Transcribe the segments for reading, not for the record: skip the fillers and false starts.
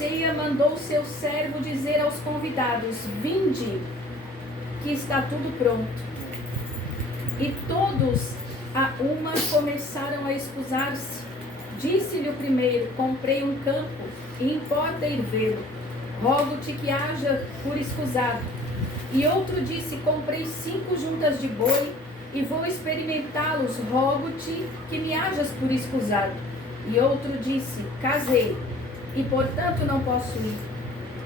ceia, mandou seu servo dizer aos convidados: vinde, que está tudo pronto. E todos a uma começaram a escusar-se. Disse-lhe o primeiro: comprei um campo e importa ir vê-lo. Rogo-te que haja por escusado. E outro disse: comprei 5 juntas de boi e vou experimentá-los. Rogo-te que me hajas por escusado. E outro disse: casei e portanto não posso ir.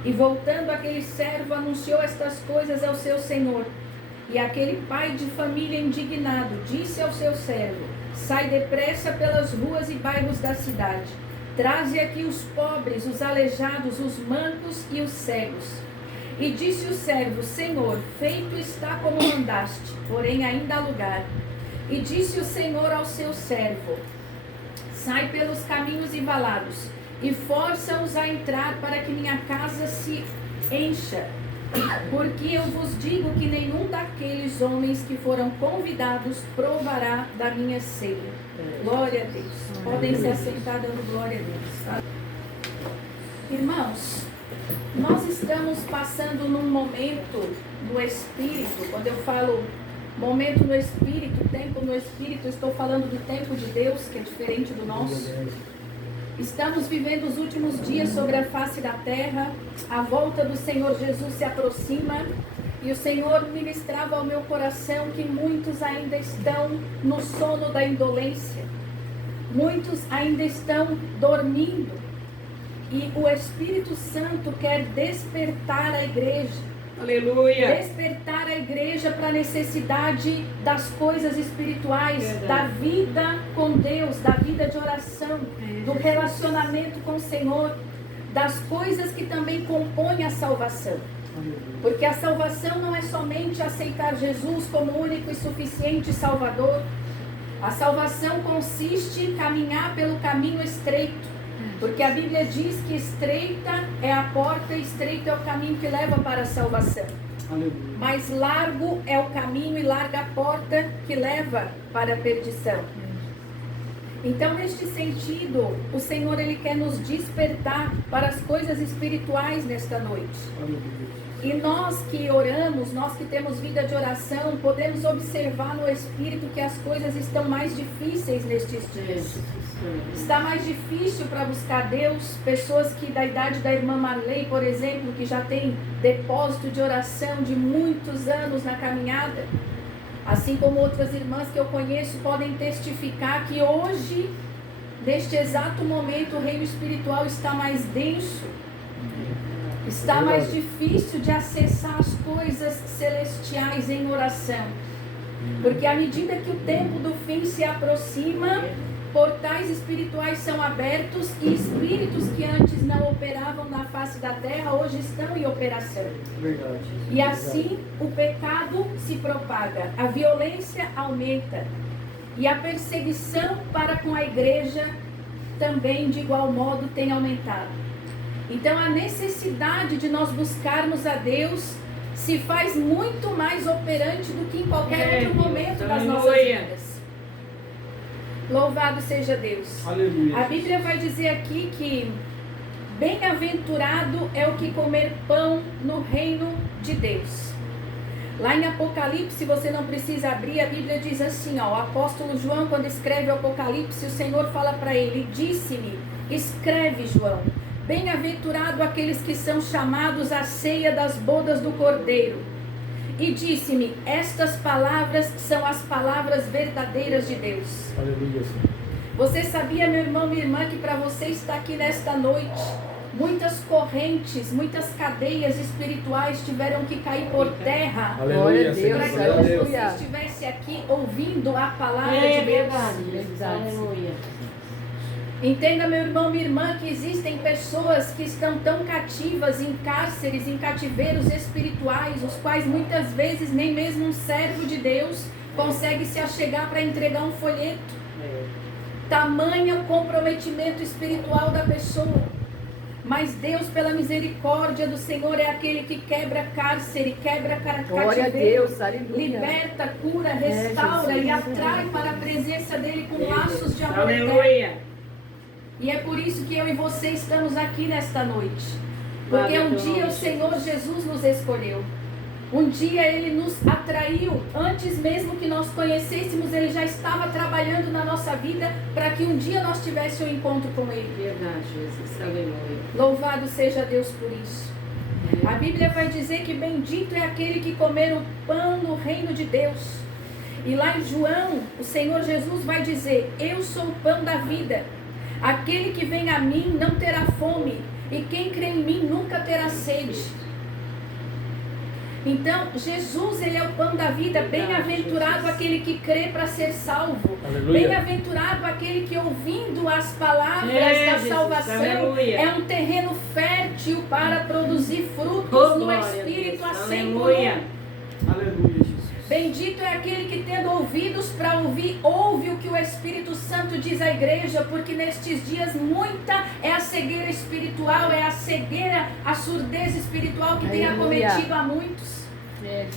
E voltando, aquele servo anunciou estas coisas ao seu senhor. E aquele pai de família indignado disse ao seu servo: sai depressa pelas ruas e bairros da cidade. Traze aqui os pobres, os aleijados, os mancos e os cegos. E disse o servo: Senhor, feito está como mandaste, porém ainda há lugar. E disse o Senhor ao seu servo: sai pelos caminhos e valados, e força-os a entrar, para que minha casa se encha. Porque eu vos digo que nenhum daqueles homens que foram convidados provará da minha ceia. Glória a Deus. Podem se assentar dando glória a Deus. Irmãos, nós estamos passando num momento no Espírito. Quando eu falo momento no Espírito, tempo no Espírito, estou falando do tempo de Deus, que é diferente do nosso. Estamos vivendo os últimos dias sobre a face da terra. A volta do Senhor Jesus se aproxima. E o Senhor ministrava ao meu coração que muitos ainda estão no sono da indolência. Muitos ainda estão dormindo. E o Espírito Santo quer despertar a igreja. Aleluia. Despertar a igreja para a necessidade das coisas espirituais, da vida com Deus, da vida de oração, do relacionamento com o Senhor, das coisas que também compõem a salvação. Porque a salvação não é somente aceitar Jesus como único e suficiente Salvador. A salvação consiste em caminhar pelo caminho estreito. Porque a Bíblia diz que estreita é a porta e estreito é o caminho que leva para a salvação. Mas largo é o caminho e larga a porta que leva para a perdição. Então, neste sentido, o Senhor ele quer nos despertar para as coisas espirituais nesta noite. E nós que oramos, nós que temos vida de oração, podemos observar no Espírito que as coisas estão mais difíceis nestes dias. Está mais difícil para buscar Deus. Pessoas que da idade da irmã Marley, por exemplo, que já tem depósito de oração de muitos anos na caminhada, assim como outras irmãs que eu conheço podem testificar que hoje, neste exato momento, o reino espiritual está mais denso. Está mais difícil de acessar as coisas celestiais em oração. Porque à medida que o tempo do fim se aproxima, portais espirituais são abertos e espíritos que antes não operavam na face da terra, hoje estão em operação. Verdade. E assim o pecado se propaga, a violência aumenta. E a perseguição para com a igreja também de igual modo tem aumentado. Então a necessidade de nós buscarmos a Deus se faz muito mais operante do que em qualquer outro momento das nossas vidas. Louvado seja Deus. Aleluia. A Bíblia vai dizer aqui que bem-aventurado é o que comer pão no reino de Deus. Lá em Apocalipse, você não precisa abrir, a Bíblia diz assim, ó, o apóstolo João, quando escreve o Apocalipse, o Senhor fala para ele: disse-me, escreve, João, bem-aventurado aqueles que são chamados à ceia das bodas do Cordeiro. E disse-me, estas palavras são as palavras verdadeiras de Deus. Aleluia. Você sabia, meu irmão, minha irmã, que para você estar aqui nesta noite, muitas correntes, muitas cadeias espirituais tiveram que cair por terra. Aleluia. Para que hoje você estivesse aqui ouvindo a palavra de Deus. Aleluia. Entenda, meu irmão, minha irmã, que existem pessoas que estão tão cativas em cárceres, em cativeiros espirituais, os quais muitas vezes nem mesmo um servo de Deus consegue se achegar para entregar um folheto. Tamanho o comprometimento espiritual da pessoa. Mas Deus, pela misericórdia do Senhor, é aquele que quebra cárcere, quebra cativeiro, liberta, cura, restaura e atrai para a presença dele com laços de amor eterno. E é por isso que eu e você estamos aqui nesta noite. Porque um dia o Senhor Jesus nos escolheu. Um dia Ele nos atraiu. Antes mesmo que nós conhecêssemos, Ele já estava trabalhando na nossa vida para que um dia nós tivéssemos um encontro com Ele. Verdade, Jesus. Aleluia. Louvado seja Deus por isso. A Bíblia vai dizer que bendito é aquele que comer o pão no reino de Deus. E lá em João, o Senhor Jesus vai dizer: eu sou o pão da vida. Aquele que vem a mim não terá fome, e quem crê em mim nunca terá sede. Então, Jesus, Ele é o pão da vida. Bem-aventurado aquele que crê para ser salvo. Bem-aventurado aquele que, ouvindo as palavras da salvação, é um terreno fértil para produzir frutos no Espírito a 100%. Aleluia, Jesus. Bendito é aquele que, tendo ouvidos para ouvir, ouve o que o Espírito Santo diz à igreja, porque nestes dias muita é a cegueira espiritual, é a cegueira, a surdez espiritual que tem acometido a muitos.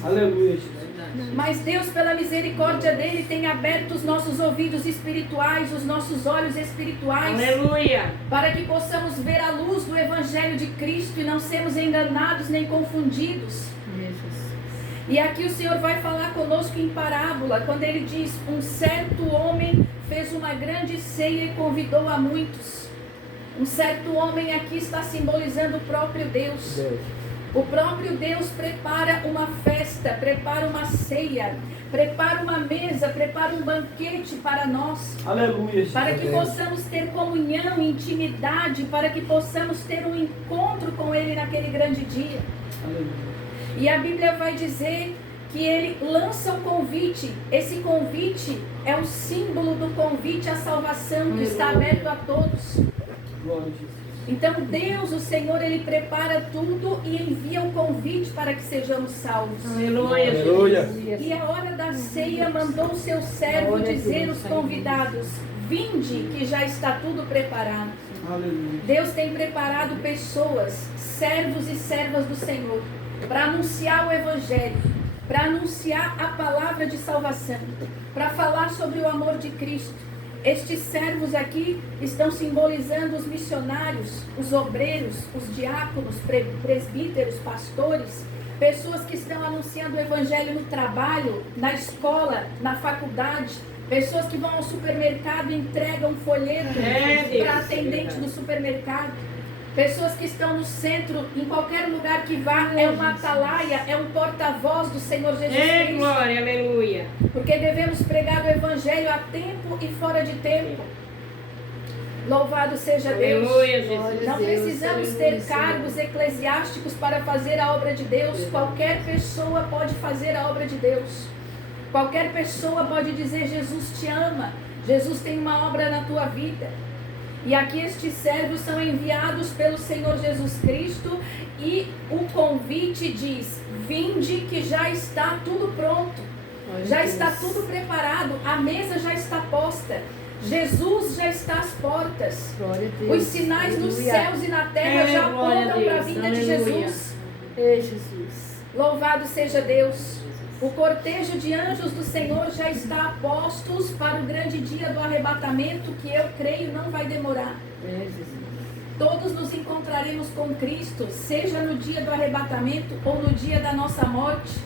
Aleluia, Jesus. Mas Deus, pela misericórdia dele, tem aberto os nossos ouvidos espirituais, os nossos olhos espirituais. Aleluia. Para que possamos ver a luz do Evangelho de Cristo e não sermos enganados nem confundidos. E aqui o Senhor vai falar conosco em parábola, quando Ele diz: um certo homem fez uma grande ceia e convidou a muitos. Um certo homem aqui está simbolizando o próprio Deus. O próprio Deus prepara uma festa, prepara uma ceia, prepara uma mesa, prepara um banquete para nós. Aleluia, Jesus. Para que possamos ter comunhão, intimidade, para que possamos ter um encontro com Ele naquele grande dia. Aleluia. E a Bíblia vai dizer que Ele lança um convite. Esse convite é o símbolo do convite à salvação que está aberto a todos. Glória a Jesus. Então Deus, o Senhor, Ele prepara tudo e envia um convite para que sejamos salvos. Aleluia. Aleluia. E a hora da ceia mandou o seu servo dizer aos convidados: vinde, que já está tudo preparado. Aleluia. Deus tem preparado pessoas, servos e servas do Senhor, para anunciar o Evangelho, para anunciar a palavra de salvação, para falar sobre o amor de Cristo. Estes servos aqui estão simbolizando os missionários, os obreiros, os diáconos, presbíteros, pastores, pessoas que estão anunciando o Evangelho no trabalho, na escola, na faculdade, pessoas que vão ao supermercado e entregam folheto para atendente do supermercado. Pessoas que estão no centro, em qualquer lugar que vá, é uma atalaia, é um porta-voz do Senhor Jesus Cristo. Glória, aleluia. Porque devemos pregar o Evangelho a tempo e fora de tempo. Louvado seja Deus. Aleluia, Jesus. Não precisamos ter cargos eclesiásticos para fazer a obra de Deus. Qualquer pessoa pode fazer a obra de Deus. Qualquer pessoa pode dizer: Jesus te ama, Jesus tem uma obra na tua vida. E aqui estes servos são enviados pelo Senhor Jesus Cristo e o convite diz: vinde, que já está tudo pronto, já está tudo preparado, a mesa já está posta, Jesus já está às portas, os sinais nos céus e na terra já apontam para a vinda de Jesus. Louvado seja Deus. O cortejo de anjos do Senhor já está a postos para o grande dia do arrebatamento, que eu creio não vai demorar. Todos nos encontraremos com Cristo, seja no dia do arrebatamento ou no dia da nossa morte.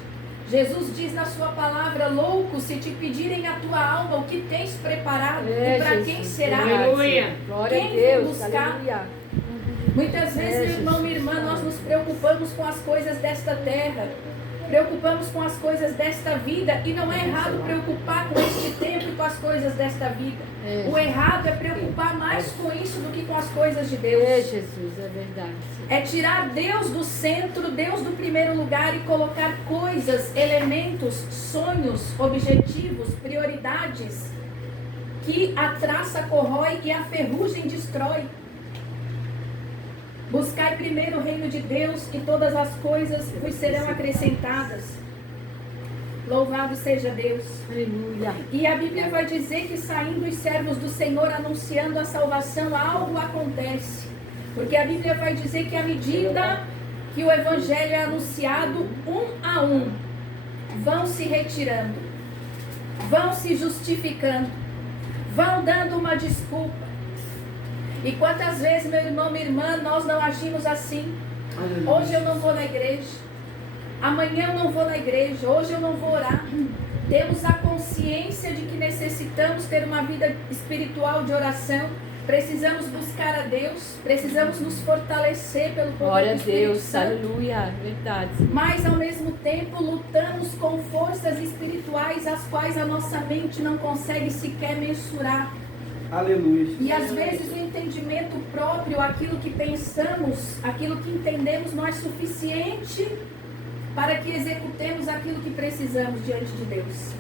Jesus diz na sua palavra: louco, se te pedirem a tua alma, o que tens preparado e para quem será? Aleluia. Quem vem buscar? Muitas vezes, meu irmão, minha irmã, nós nos preocupamos com as coisas desta terra, preocupamos com as coisas desta vida, e não é errado preocupar com este tempo e com as coisas desta vida. O errado é preocupar mais com isso do que com as coisas de Deus. Jesus, é verdade. É tirar Deus do centro, Deus do primeiro lugar, e colocar coisas, elementos, sonhos, objetivos, prioridades que a traça corrói e a ferrugem destrói. Buscai primeiro o reino de Deus e todas as coisas vos serão acrescentadas. Louvado seja Deus. Aleluia. E a Bíblia vai dizer que, saindo os servos do Senhor anunciando a salvação, algo acontece. Porque a Bíblia vai dizer que, à medida que o Evangelho é anunciado, um a um, vão se retirando, vão se justificando, vão dando uma desculpa. E quantas vezes, meu irmão, minha irmã, nós não agimos assim? Aleluia. Hoje eu não vou na igreja, amanhã eu não vou na igreja, hoje eu não vou orar. Temos a consciência de que necessitamos ter uma vida espiritual de oração, precisamos buscar a Deus, precisamos nos fortalecer pelo poder Glória do a Espírito Deus, Santo. aleluia, verdade. Mas ao mesmo tempo lutamos com forças espirituais as quais a nossa mente não consegue sequer mensurar. Aleluia. E às vezes o entendimento próprio, aquilo que pensamos, aquilo que entendemos, não é suficiente para que executemos aquilo que precisamos diante de Deus.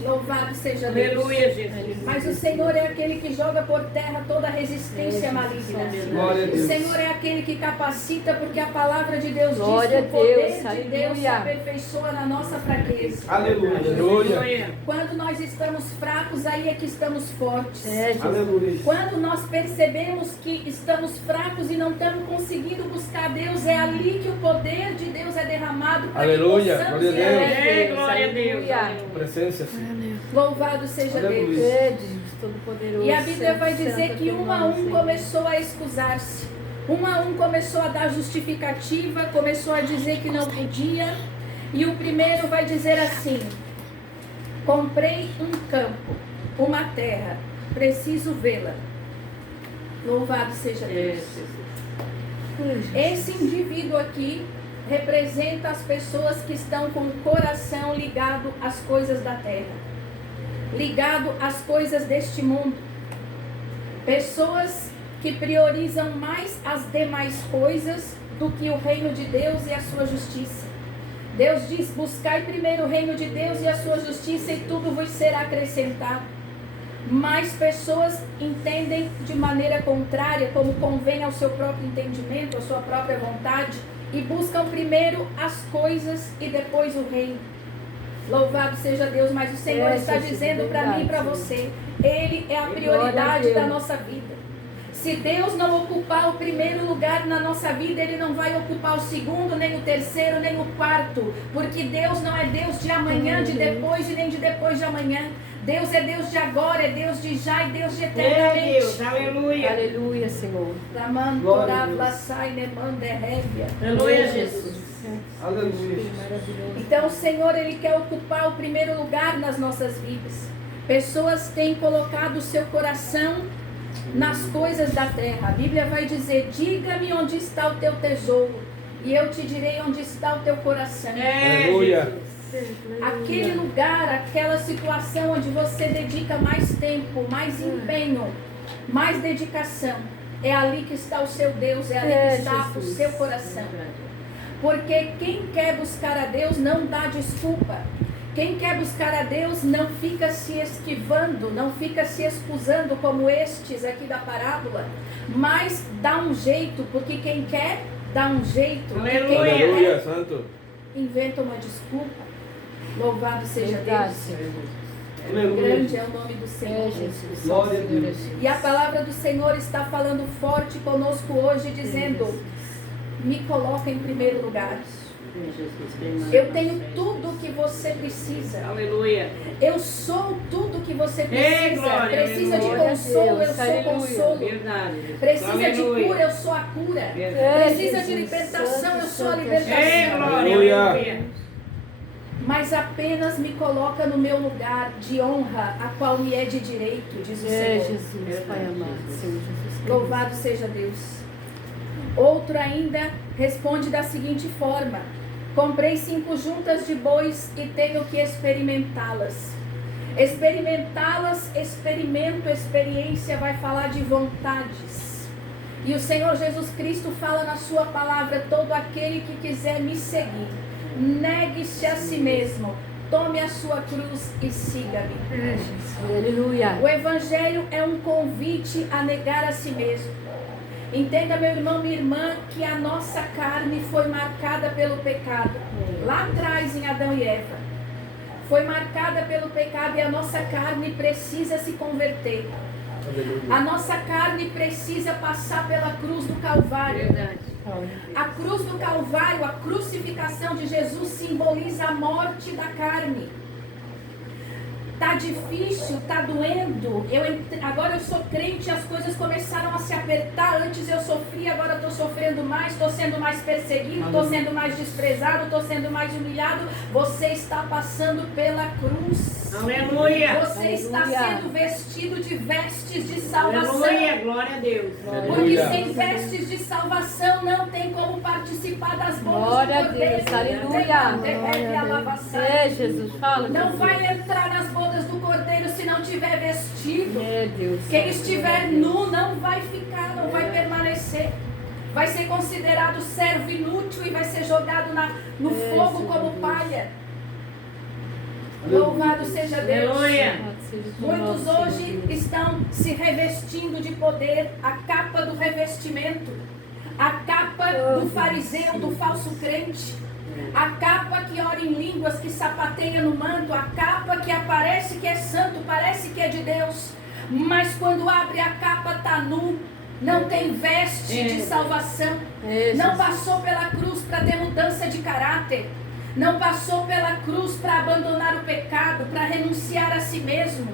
Louvado seja Deus. Aleluia, Jesus. Mas o Senhor é aquele que joga por terra toda resistência maligna. Glória a O Deus. Senhor é aquele que capacita, porque a palavra de Deus Glória diz que o poder a Deus, de Deus se aleluia. aperfeiçoa na nossa fraqueza. Aleluia. Aleluia. Quando nós estamos fracos, aí é que estamos fortes. É, Jesus. Aleluia. Quando nós percebemos que estamos fracos e não estamos conseguindo buscar Deus, é ali que o poder de Deus é derramado para Aleluia, que possamos glória a Deus. ir além. Ei, glória a Deus. Aleluia. Aleluia. Presença, Senhor. Louvado seja Aleluia. Deus. É, Deus Todo-Poderoso. E a Bíblia vai Santo, dizer santo que é teu um a nome, um Senhor. começou a excusar-se. Um a um começou a dar justificativa, começou a dizer que não podia. E o primeiro vai dizer assim: comprei um campo, uma terra, preciso vê-la. Louvado seja Deus. Esse indivíduo aqui representa as pessoas que estão com o coração ligado às coisas da terra, ligado às coisas deste mundo. Pessoas que priorizam mais as demais coisas do que o reino de Deus e a sua justiça. Deus diz: buscai primeiro o reino de Deus e a sua justiça, e tudo vos será acrescentado. Mas pessoas entendem de maneira contrária, como convém ao seu próprio entendimento, à sua própria vontade, e buscam primeiro as coisas e depois o reino. Louvado seja Deus, mas o Senhor está Jesus, dizendo para mim e para você: Ele é a Glória a prioridade Deus. da nossa vida. Se Deus não ocupar o primeiro lugar na nossa vida, Ele não vai ocupar o segundo, nem o terceiro, nem o quarto, porque Deus não é Deus de amanhã, de depois e nem de depois de amanhã. Deus é Deus de agora, é Deus de já e Deus de Ei, eternamente. Deus. Aleluia. Aleluia, Senhor. Glória a Deus. Aleluia, Jesus. Aleluia. Maravilhoso. Então o Senhor, Ele quer ocupar o primeiro lugar nas nossas vidas. Pessoas têm colocado o seu coração nas coisas da terra. A Bíblia vai dizer: diga-me onde está o teu tesouro, e eu te direi onde está o teu coração. É, Aleluia. Jesus. Aquele lugar, aquela situação onde você dedica mais tempo, mais empenho, mais dedicação, é ali que está o seu Deus, é ali que está o Jesus. seu coração. Porque quem quer buscar a Deus não dá desculpa. Quem quer buscar a Deus não fica se esquivando, não fica se excusando como estes aqui da parábola, mas dá um jeito, porque quem quer dá um jeito. E quem Aleluia. quer, Aleluia, Santo. inventa uma desculpa. Louvado seja Verdade, Deus. Senhor. Aleluia. Grande é o nome do É, Senhor. Jesus. Glória a Senhor, Deus. Jesus. E a palavra do Senhor está falando forte conosco hoje, dizendo: me coloca em primeiro lugar. Eu tenho tudo o que você precisa. Aleluia. Eu sou tudo o que você Ei, precisa. glória, Precisa de aleluia. consolo, eu sou Aleluia. consolo. Verdade. Precisa de Aleluia. cura, eu sou a cura. Verdade. Precisa de Jesus, libertação, eu sou a santo, Ei, libertação. glória. Aleluia. Aleluia. Mas apenas me coloca no meu lugar de honra, a qual me é de direito, diz o É, Senhor. Jesus, Pai amado, Senhor Jesus. Louvado seja Deus. Outro ainda responde da seguinte forma: comprei 5 juntas de bois e tenho que experimentá-las. Experimentá-las, experimento, experiência vai falar de vontades. E o Senhor Jesus Cristo fala na sua palavra: todo aquele que quiser me seguir, negue-se a si mesmo, tome a sua cruz e siga-me. Aleluia. O Evangelho é um convite a negar a si mesmo. Entenda, meu irmão, minha irmã, que a nossa carne foi marcada pelo pecado. Lá atrás, em Adão e Eva. Foi marcada pelo pecado e a nossa carne precisa se converter. A nossa carne precisa passar pela cruz do Calvário. Verdade. A cruz do Calvário, a crucificação de Jesus simboliza a morte da carne. Tá difícil, tá doendo. Agora eu sou crente e as coisas começaram a se apertar. Antes eu sofria, agora eu tô sofrendo mais, tô sendo mais perseguido, tô sendo mais desprezado, tô sendo mais humilhado. Você está passando pela cruz. Aleluia. Você está sendo vestido de vestes de salvação. Aleluia. Glória a Deus. Porque sem vestes de salvação não tem como participar das bodas Glória a do Cordeiro. Deus, aleluia. É, Jesus, fala. Não Jesus. vai entrar nas bodas do Cordeiro se não tiver vestido. É, Deus. Quem estiver nu não vai ficar, não vai permanecer. Vai ser considerado servo inútil e vai ser jogado no fogo como palha. Louvado seja Deus. Aleluia. Muitos hoje estão se revestindo de poder, a capa do revestimento, a capa do fariseu, do falso crente, a capa que ora em línguas, que sapateia no manto, a capa que aparece que é santo, parece que é de Deus, mas quando abre a capa está nu, não tem veste de salvação, não passou pela cruz para ter mudança de caráter, não passou pela cruz para abandonar o pecado, para renunciar a si mesmo.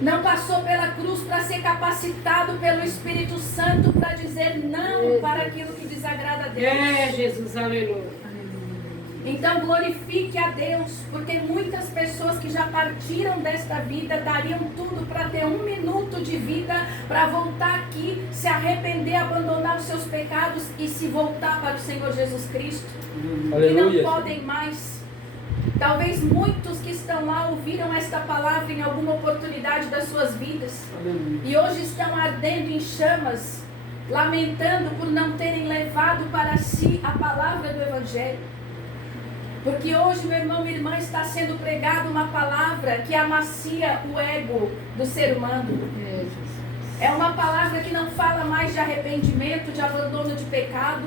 Não passou pela cruz para ser capacitado pelo Espírito Santo para dizer não para aquilo que desagrada a Deus. É, Jesus, aleluia. Então glorifique a Deus, porque muitas pessoas que já partiram desta vida dariam tudo para ter 1 minuto de vida, para voltar aqui, se arrepender, abandonar os seus pecados e se voltar para o Senhor Jesus Cristo. Aleluia. E não podem mais. Talvez muitos que estão lá ouviram esta palavra em alguma oportunidade das suas vidas. Aleluia. E hoje estão ardendo em chamas, lamentando por não terem levado para si a palavra do Evangelho. Porque hoje, meu irmão, minha irmã, está sendo pregada uma palavra que amacia o ego do ser humano. É uma palavra que não fala mais de arrependimento, de abandono de pecado.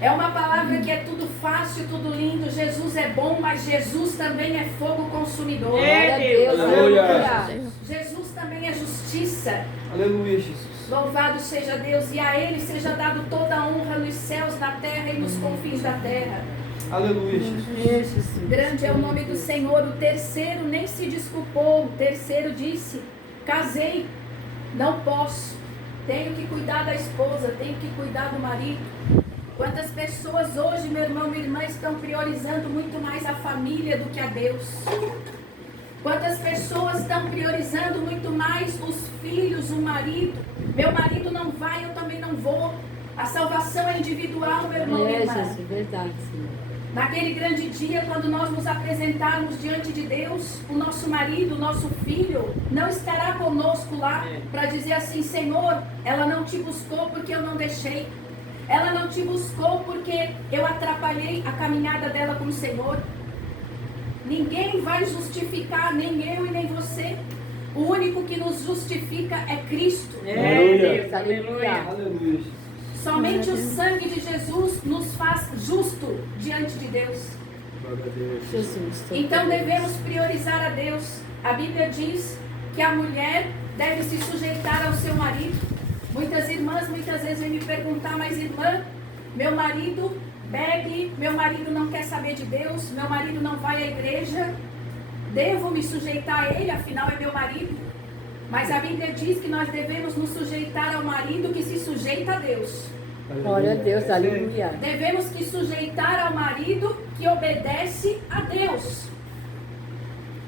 É uma palavra que é tudo fácil, tudo lindo. Jesus é bom, mas Jesus também é fogo consumidor. Glória a Deus, Aleluia. aleluia. Jesus também é justiça. Aleluia, Jesus. Louvado seja Deus, e a Ele seja dado toda a honra nos céus, na terra e nos confins da terra. Aleluia, Jesus. Grande é o nome do Senhor. O terceiro nem se desculpou. O terceiro disse: casei, não posso. Tenho que cuidar da esposa, tenho que cuidar do marido. Quantas pessoas hoje, meu irmão, minha irmã, estão priorizando muito mais a família do que a Deus? Quantas pessoas estão priorizando muito mais os filhos, o marido? Meu marido não vai, eu também não vou. A salvação é individual, meu irmão, minha irmã. Jesus, verdade, Senhor. Naquele grande dia, quando nós nos apresentarmos diante de Deus, o nosso marido, o nosso filho, não estará conosco lá para dizer assim: Senhor, ela não te buscou porque eu não deixei. Ela não te buscou porque eu atrapalhei a caminhada dela com o Senhor. Ninguém vai justificar, nem eu e nem você. O único que nos justifica é Cristo. É, Deus, aleluia. Aleluia, Jesus. Somente o sangue de Jesus nos faz justo diante de Deus. Glória a Deus. Jesus. Então devemos priorizar a Deus. A Bíblia diz que a mulher deve se sujeitar ao seu marido. Muitas irmãs muitas vezes vêm me perguntar: mas irmã, meu marido bebe, meu marido não quer saber de Deus, meu marido não vai à igreja, devo me sujeitar a ele, afinal é meu marido? Mas a Bíblia diz que nós devemos nos sujeitar ao marido que se sujeita a Deus. Glória a Deus, aleluia. Devemos que sujeitar ao marido que obedece a Deus.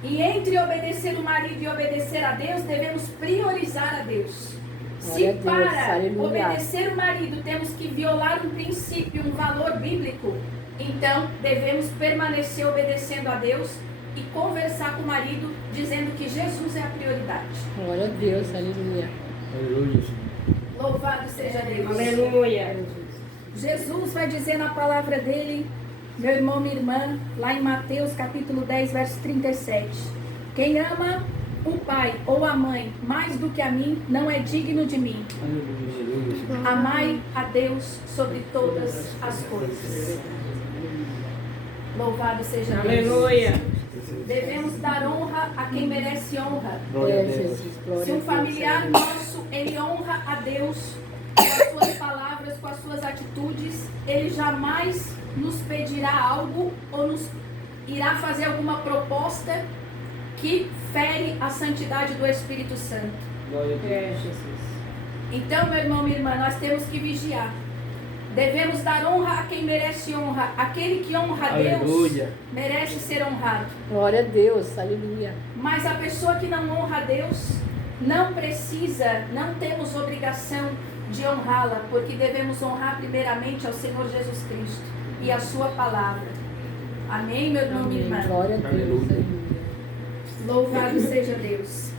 E entre obedecer o marido e obedecer a Deus, devemos priorizar a Deus. Se Glória a Deus, para aleluia. obedecer o marido temos que violar um princípio, um valor bíblico, então devemos permanecer obedecendo a Deus e conversar com o marido dizendo que Jesus é a prioridade. Glória a Deus, aleluia. Aleluia. Louvado seja Deus. Aleluia. Jesus vai dizer na palavra dele, meu irmão, minha irmã, lá em Mateus capítulo 10, verso 37. Quem ama o pai ou a mãe mais do que a mim, não é digno de mim. Aleluia. Amai a Deus sobre todas as coisas. Louvado seja Deus. Aleluia. Devemos dar honra a quem merece honra. Glória a É, Deus. Jesus, glória Se a um Deus. familiar nosso, ele honra a Deus com as suas palavras, com as suas atitudes, ele jamais nos pedirá algo ou nos irá fazer alguma proposta que fere a santidade do Espírito Santo. Glória a Deus. É, Jesus. Então, meu irmão, minha irmã, nós temos que vigiar. Devemos dar honra a quem merece honra. Aquele que honra a Deus Aleluia. merece ser honrado. Glória a Deus. Aleluia. Mas a pessoa que não honra a Deus não precisa, não temos obrigação de honrá-la, porque devemos honrar primeiramente ao Senhor Jesus Cristo e a sua palavra. Amém, meu irmão, minha irmã? Glória a Deus. Aleluia. Aleluia. Louvado seja Deus.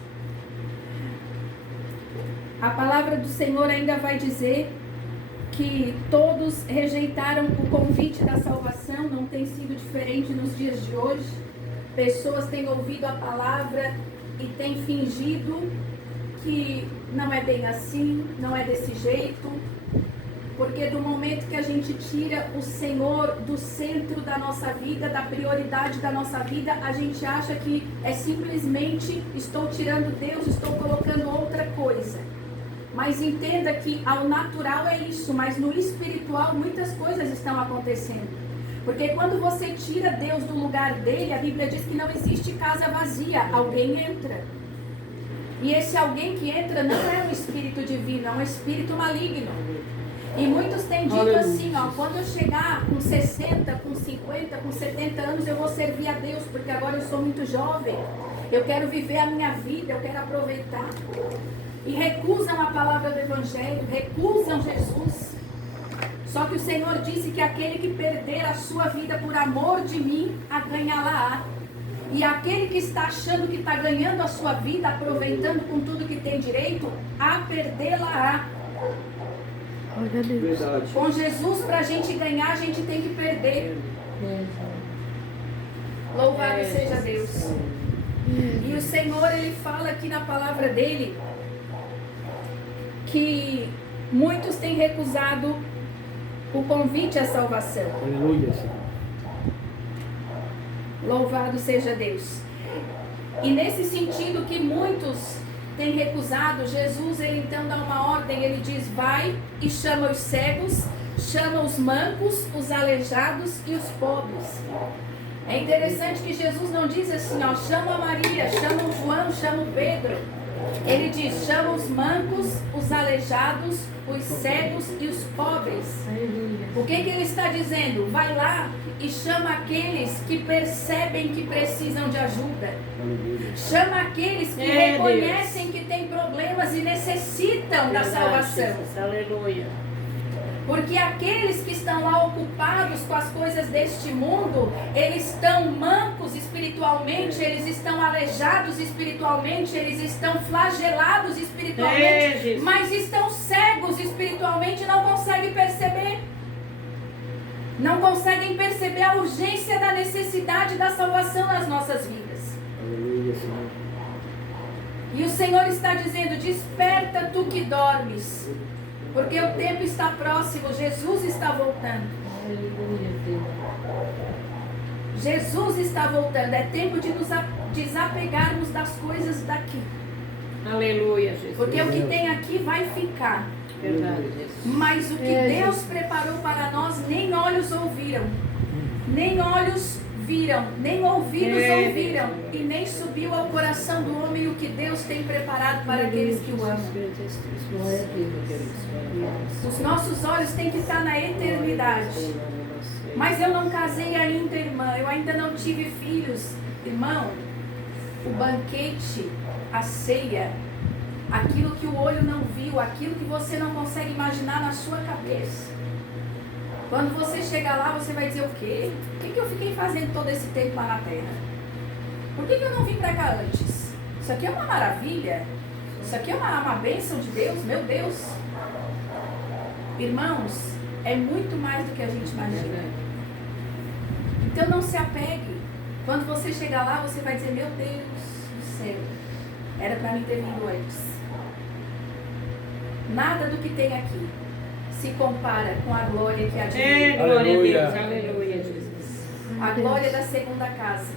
A palavra do Senhor ainda vai dizer que todos rejeitaram o convite da salvação. Não tem sido diferente nos dias de hoje. Pessoas têm ouvido a palavra e têm fingido que não é bem assim, não é desse jeito. Porque do momento que a gente tira o Senhor do centro da nossa vida, da prioridade da nossa vida, a gente acha que é simplesmente estou tirando Deus, estou colocando outra coisa. Mas entenda que ao natural é isso, mas no espiritual muitas coisas estão acontecendo. Porque quando você tira Deus do lugar dele, a Bíblia diz que não existe casa vazia, alguém entra. E esse alguém que entra não é um espírito divino, é um espírito maligno. E muitos têm dito assim, ó, quando eu chegar com 60, com 50, com 70 anos, eu vou servir a Deus, porque agora eu sou muito jovem. Eu quero viver a minha vida, eu quero aproveitar. E recusam a palavra do Evangelho, recusam Jesus. Só que o Senhor disse que aquele que perder a sua vida por amor de mim, a ganhá-la-á. E aquele que está achando que está ganhando a sua vida, aproveitando com tudo que tem direito, a perdê-la-á. Verdade. Com Jesus, para a gente ganhar, a gente tem que perder. Louvado seja Deus. E o Senhor, Ele fala aqui na palavra dEle que muitos têm recusado o convite à salvação. Aleluia, Senhor. Louvado seja Deus. E nesse sentido que muitos têm recusado, Jesus, ele então dá uma ordem, ele diz, vai e chama os cegos, chama os mancos, os aleijados e os pobres. É interessante que Jesus não diz assim, ó, chama a Maria, chama o João, chama o Pedro. Ele diz, chama os mancos, os aleijados, os cegos e os pobres. O que ele está dizendo? Vai lá e chama aqueles que percebem que precisam de ajuda. Chama aqueles que reconhecem que têm problemas e necessitam da salvação. Jesus. Aleluia. Porque aqueles que estão lá ocupados com as coisas deste mundo, eles estão mancos espiritualmente, eles estão aleijados espiritualmente, eles estão flagelados espiritualmente, mas estão cegos espiritualmente e não conseguem perceber. Não conseguem perceber a urgência da necessidade da salvação nas nossas vidas. Aleluia, Senhor. E o Senhor está dizendo, desperta tu que dormes. Porque o tempo está próximo, Jesus está voltando. Jesus está voltando, é tempo de nos desapegarmos das coisas daqui. Aleluia, Jesus. Porque o que tem aqui vai ficar. Verdade, Jesus. Mas o que Deus preparou para nós, nem olhos ouviram, nem olhos viram, nem ouvidos ouviram, e nem subiu ao coração do homem o que Deus tem preparado para aqueles que o amam. Os nossos olhos têm que estar na eternidade. Mas eu não casei ainda, irmã, eu ainda não tive filhos. Irmão, o banquete, a ceia, aquilo que o olho não viu, aquilo que você não consegue imaginar na sua cabeça. Quando você chegar lá, você vai dizer o quê? O que eu fiquei fazendo todo esse tempo lá na terra? Por que eu não vim para cá antes? Isso aqui é uma maravilha. Isso aqui é uma bênção de Deus, meu Deus. Irmãos, é muito mais do que a gente imagina. Então não se apegue. Quando você chegar lá, você vai dizer, meu Deus do céu, era para mim ter vindo antes. Nada do que tem aqui se compara com a glória que há de vir. Glória a Aleluia. Deus. Aleluia, Jesus. A glória da segunda casa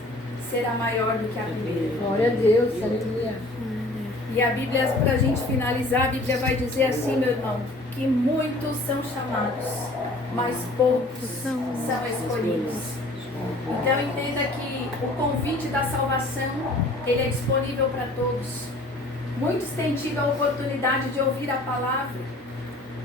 será maior do que a primeira. Glória a Deus, aleluia. E a Bíblia, para a gente finalizar, a Bíblia vai dizer assim, meu irmão, que muitos são chamados, mas poucos são escolhidos. Então entenda que o convite da salvação, ele é disponível para todos. Muitos têm tido a oportunidade de ouvir a palavra,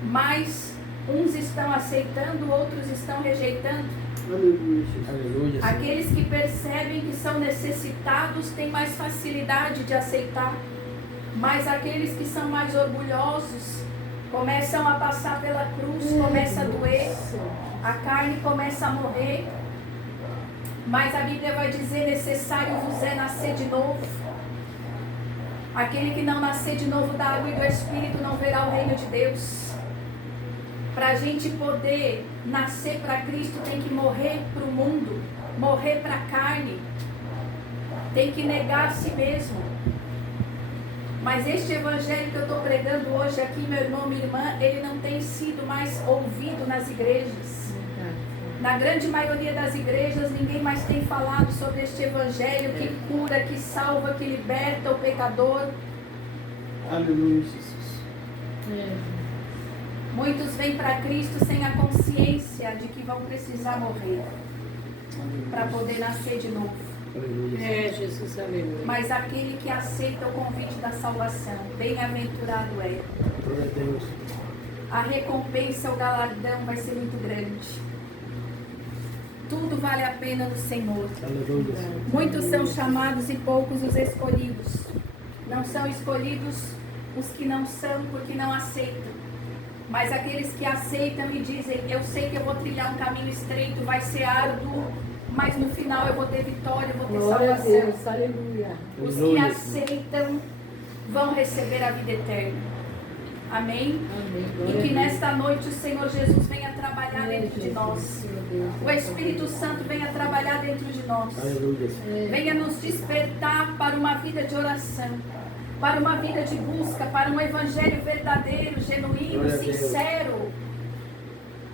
mas uns estão aceitando, outros estão rejeitando. Aleluia, Jesus. Aleluia, Senhor. Aqueles que percebem que são necessitados têm mais facilidade de aceitar, mas aqueles que são mais orgulhosos começam a passar pela cruz, começa a doer, a carne começa a morrer. Mas a Bíblia vai dizer: necessário vos é nascer de novo. Aquele que não nascer de novo da água e do Espírito não verá o reino de Deus. Para a gente poder nascer para Cristo, tem que morrer para o mundo, morrer para a carne, tem que negar a si mesmo. Mas este evangelho que eu estou pregando hoje aqui, meu irmão, minha irmã, ele não tem sido mais ouvido nas igrejas. Na grande maioria das igrejas, ninguém mais tem falado sobre este evangelho que cura, que salva, que liberta o pecador. Aleluia, Jesus. Muitos vêm para Cristo sem a consciência de que vão precisar morrer para poder nascer de novo. Aleluia. Jesus, aleluia. Mas aquele que aceita o convite da salvação, bem-aventurado é. Glória a Deus. A recompensa, o galardão vai ser muito grande. Tudo vale a pena no Senhor. Aleluia, Senhor. Muitos são chamados e poucos os escolhidos. Não são escolhidos os que não são porque não aceitam. Mas aqueles que aceitam e dizem: eu sei que eu vou trilhar um caminho estreito, vai ser árduo, mas no final eu vou ter vitória, eu vou ter Glória a salvação. Deus, aleluia. Os que Aleluia. aceitam vão receber a vida eterna. Amém? Amém. E Glória que a Deus. nesta noite o Senhor Jesus venha trabalhar dentro de nós. O Espírito Santo venha trabalhar dentro de nós. Aleluia, Senhor. Venha nos despertar para uma vida de oração, para uma vida de busca, para um evangelho verdadeiro, genuíno, Glória a Deus. sincero.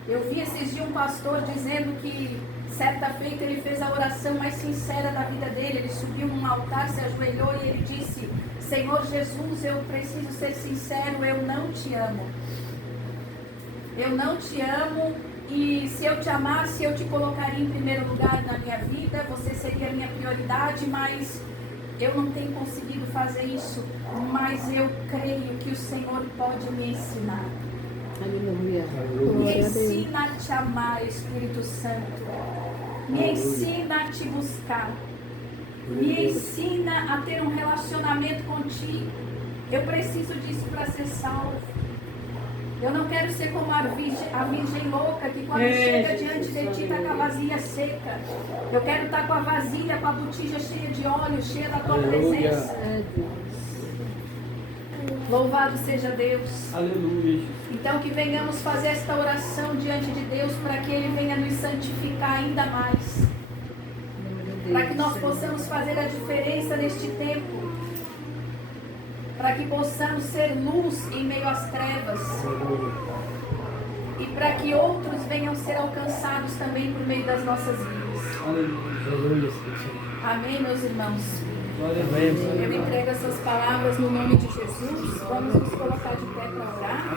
Eu vi esses dias um pastor dizendo que certa feita ele fez a oração mais sincera da vida dele. Ele subiu num altar, se ajoelhou e ele disse: Senhor Jesus, eu preciso ser sincero, eu não te amo. Eu não te amo, e se eu te amasse, eu te colocaria em primeiro lugar na minha vida, você seria a minha prioridade, mas eu não tenho conseguido fazer isso, mas eu creio que o Senhor pode me ensinar. Aleluia. Me Glória a Deus. ensina a te amar, Espírito Santo. Me ensina a te buscar. Me ensina a ter um relacionamento contigo. Eu preciso disso para ser salvo. Eu não quero ser como a virgem louca que quando chega diante de ti está com a vasilha seca. Eu quero estar com a vasilha, com a botija cheia de óleo, cheia da tua Aleluia. presença. Louvado seja Deus. Aleluia, Jesus. Então que venhamos fazer esta oração diante de Deus para que Ele venha nos santificar ainda mais. Para que nós possamos fazer a diferença neste tempo. Para que possamos ser luz em meio às trevas. Aleluia. E para que outros venham ser alcançados também por meio das nossas vidas. Aleluia, Senhor. Amém, meus irmãos? Glória a Deus. Eu entrego essas palavras no nome de Jesus. Vamos nos colocar de pé para orar.